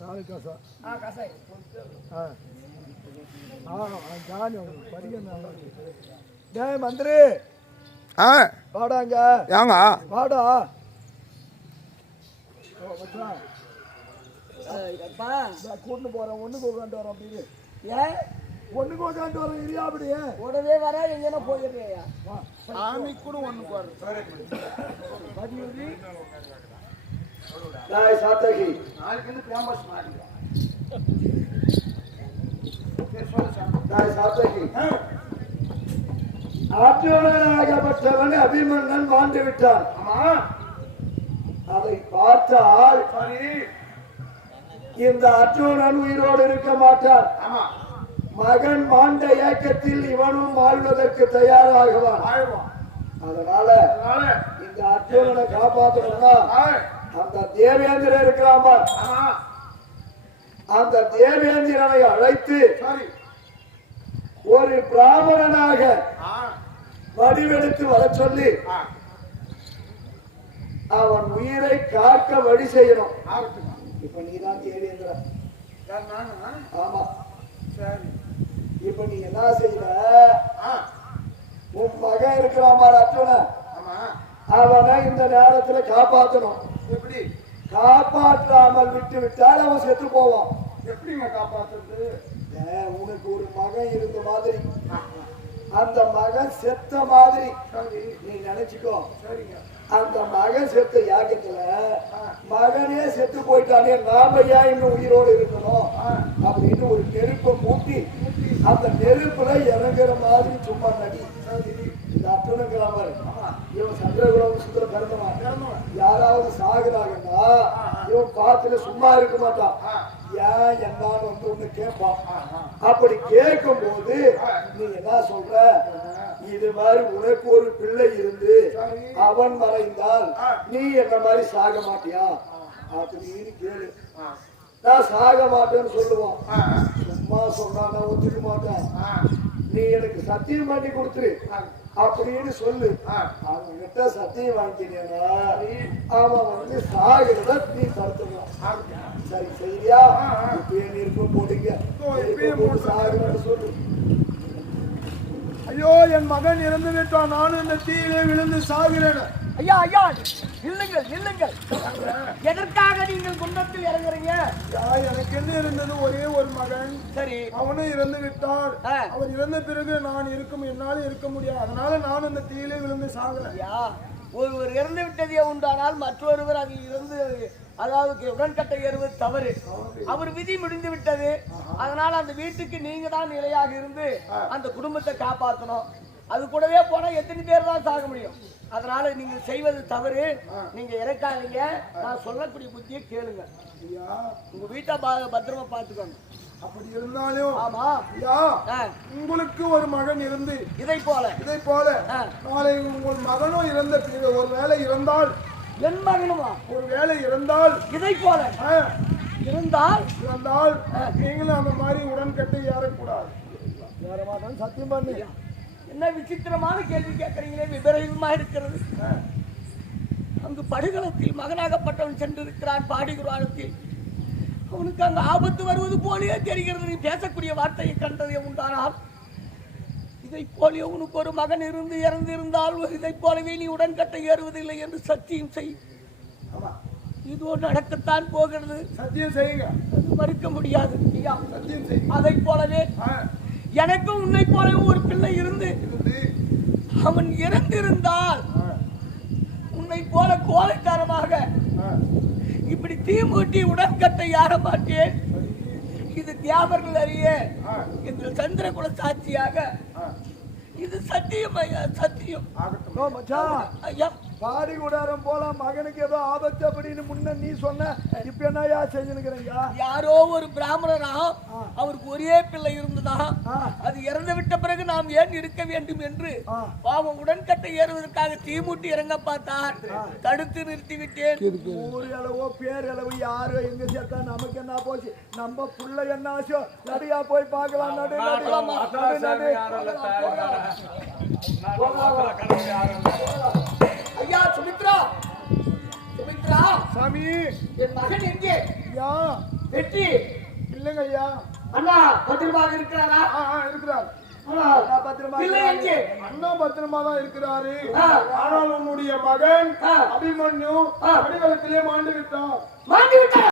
நாலு காசா ஆ ஜானி படிக்க டேய் மந்திரி ஆ வாடாங்க ஏங்க வாடா ஓ, கூட்டின்னு போறேன் ஒண்ணுக்கு உட்காந்து வரோம் அப்படின்னு ஏன் ஒண்ணுக்கு உட்காந்து வரேன் இரியா அப்படியே உடனே வர எங்கேனா போயிடுறியா சாமி கூட ஒண்ணுக்கு வரேன் நாய் சாத்தகி நாளைக்கு ஃபேமஸ் மாதிரி நாய் சாத்தகி அர்ஜுனனாகப்பட்டவன் அபிமன்னன் மாண்டு விட்டான் ஆமா அதை பார்த்தால் இந்த அர்ஜுனன் உயிரோடு இருக்க மாட்டான். ஆமா மகன் மாண்ட ஏக்கத்தில் இவனும் வாழ்வதற்கு தயாராகுவான். அதனால இந்த அர்ஜுனனை காப்பாற்றணும்னா அந்த தேவேந்திரன். ஆமா அந்த தேவேந்திரனை அழைத்து சரி. ஒரு பிராமணனாக வடிவெடுத்து வர சொல்லி அவன் உயிரை காக்க வழி செய்யணும். இப்ப நீதான் தேவேந்திரன். யார் நானா ஆமா. சரி. இப்ப நீ என்ன செய்யற ஆ. உன் மகன் அர்ஜுனன். ஆமா. அவனை இந்த நேரத்துல காப்பாத்தணும். எப்படி காப்பாற்றாமல் விட்டு விட்டால் அவன் செத்து போவான். எப்படிங்க காப்பாத்துறது ஏன், உனக்கு ஒரு மகன் இருந்த மாதிரி. அந்த மகன் செத்த மாதிரி. நீ நினைச்சுக்கோ. சரிங்க. அந்த மகன் செத்த யாகத்துல மகனே செத்து போயிட்டானே நாம ஏன் இன்னும் உயிரோடு இருக்கணும்? அப்படின்னு ஒரு நெருப்பை மூட்டி அந்த நெருப்புல இறங்குற மாதிரி சும்மா நடி இந்த அர்த்தனுங்கிற மாதிரி இவன் சந்திரகுலம் சுத்திர பிறந்தவன் யாராவது சாகுறாங்கன்னா இவன் பாத்துல சும்மா இருக்க மாட்டான் ஏன் என்னான்னு வந்து ஒண்ணு கேட்பான். அப்படி கேட்கும் போது நீ என்ன சொல்ற? இது மாதிரி உனக்கு ஒரு பிள்ளை இருந்து அவன் மறைந்தால் நீ என்ன மாதிரி சாக மாட்டியா? அப்படின்னு கேளு. நான் சாக மாட்டேன்னு சொல்லுவான். சும்மா சொன்னா நான் ஒத்துக்க மாட்டேன். நீ எனக்கு சத்தியம் பண்ணி கொடுத்துரு. அப்படின்னு சொல்லு. அவங்க கிட்ட சத்தியம் வாங்கினேன்னா அவன் வந்து சாகிறத நீ தடுத்துக்கலாம் சரி சரியா இப்பயே நெருப்பு போடுங்க சாகுறன்னு சொல்லு. ஐயோ என் மகன் இறந்து விட்டான். நானும் இந்த தீயிலே விழுந்து சாகிறேன். ஐயா ஐயா இல்லுங்கள் இல்லுங்கள் எதற்காக நீங்கள் குண்டத்தில் இறங்குறீங்க? எனக்கு என்ன இருந்தது? ஒரே ஒரு மகன். சரி. அவனும் இறந்து விட்டார். அவர் இறந்த பிறகு நான் இருக்கும் என்னால இருக்க முடியாது. அதனால நானும் இந்த தீயிலே விழுந்து சாகிறேன். ஐயா. ஒருவர் இறந்து விட்டதே உண்டானால் மற்றொருவர் அதில் இருந்து அதாவது உடன்கட்டை ஏறுவது தவறு. அவர் விதி முடிந்து விட்டது. அதனால அந்த வீட்டுக்கு நீங்க தான் நிலையாக இருந்து அந்த குடும்பத்தை காப்பாற்றணும் அது கூடவே போனா எத்தனை பேர் தான் சாக முடியும். அதனால நீங்க செய்வது தவறு. நீங்க இறக்காதீங்க. நான் சொல்லக்கூடிய புத்தியை கேளுங்க. உங்க வீட்டை பத்திரமா பார்த்துக்கோங்க. அப்படி இருந்தாலும் ஆமா. ஐயா உங்களுக்கு ஒரு மகன் இருந்து இதை போல. இதை போல. நாளை உங்கள் மகனும் இறந்த ஒரு வேலை இறந்தால் என் மகனுமா? ஒரு வேலை இறந்தால் இதை போல. இருந்தால் இறந்தால்? நீங்களும் அந்த மாதிரி உடன்கட்டை ஏறக்கூடாது. வேற மாட்டான் சத்தியம் பண்ணு. என்ன விசித்திரமான கேள்வி கேட்கறீங்களே விபரீதமா இருக்கிறது. அங்கு படுகளத்தில் மகனாகப்பட்டவன் சென்றிருக்கிறான் பாடிகுரானத்தில். அவனுக்கு அங்கு ஆபத்து வருவது போலயே தெரிகிறது. நீ பேசக்கூடிய வார்த்தையை கண்டதே உண்டானால் இதை போலே உனக்கு ஒரு மகன் இருந்து இறந்திருந்தால் இதை போலவே நீ உடன்கட்டை ஏறுவதில்லை என்று சத்தியம் செய். ஆமா. இதோ நடக்கத்தான் போகிறது. சத்தியம் செய்யுங்க. மறுக்க முடியாது. அதை போலவே எனக்கும் உன்னை போலவே ஒரு பிள்ளை இருந்து அவன் இறந்திருந்தால் உன்னை போல கோலைக்காரமாக இப்படி தீமூட்டி உடன்கட்டை யார மாட்டேன்? இது தியாகர்கள் அறிய இந்த சந்திரகுல சாட்சியாக. ஆ. இது சத்தியம் ஐயா சத்தியம். ஆகட்டும். ஓ மச்சான் ஐயா. பாடி கூடாரம் போல மகனுக்கு ஏதோ ஆபத்து அப்படின்னு முன்ன நீ சொன்ன இப்ப என்னயா செஞ்சுனுக்கிறீங்க யாரோ ஒரு பிராமணரா அவருக்கு ஒரே பிள்ளை இருந்ததா. அது இறந்து விட்ட பிறகு நாம் ஏன் இருக்க வேண்டும் என்று. பாவம் உடன்கட்டை ஏறுவதற்காக தீமூட்டி இறங்க பார்த்தார். தடுத்து நிறுத்தி விட்டேன் ஊர் அளவோ பேர் அளவு யாரோ எங்க சேர்த்தா நமக்கு என்ன போச்சு? நம்ம புள்ள என்ன ஆச்சோ? நடிகா போய் பார்க்கலாம் நடு ஐயா சுமித்ரா. சுமித்ரா. சாமி. என் மகன் எங்கே? ஐயா. வெற்றி. இல்லைங்க ஐயா. அண்ணா பத்திரமாக இருக்கிறாரா? ஆ ஆ, இருக்கிறார். அண்ணா, பத்திரமா தான் இருக்கிறாரு. ஆனால் உன்னுடைய மகன். அபிமன்யு. அடிவளத்திலே மாண்டு விட்டான் மாட்டி விட்டாரா